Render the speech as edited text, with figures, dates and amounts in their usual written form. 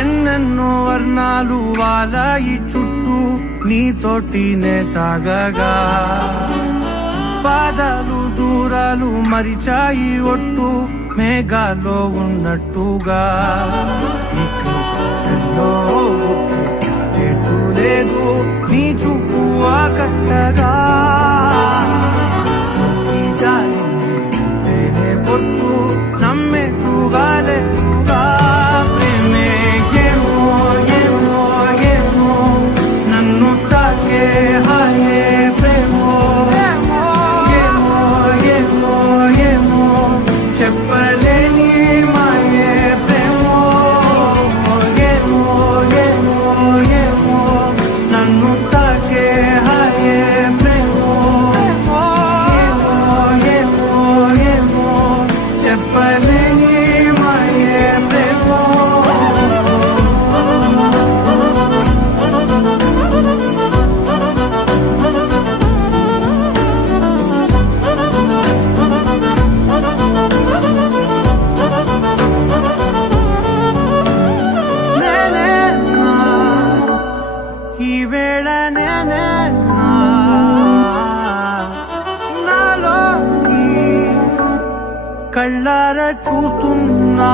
ఎన్నెన్నో వర్ణాలు వాలాయి చుట్టూ నీతోటినే సాగగా పాదాలు దూరాలు మరిచాయి ఒట్టు మేఘాలో ఉన్నట్టుగా ఇక గుండెల్లో గుట్టు లేదు నీ చూపు ఆకట్టగా ఈసారి నీతేనే పొట్టు నమ్మేట్టుగా లేట్టుగా ప్రేమే ఏమో ఏమో ఏమో నన్ను తాకే హాయే ప్రేమో ఏమో ఏమో ఏమో చెప్పలేని మాయే ప్రేమో ఏమో ఏమో ఏమో నన్ను తాకే హాయే ప్రేమో ఏమో ఏమో ఏమో చెప్పలేని మాయే ప్రేమో ఈ వేళ నాలోకి కళ్ళారా చూస్తున్నా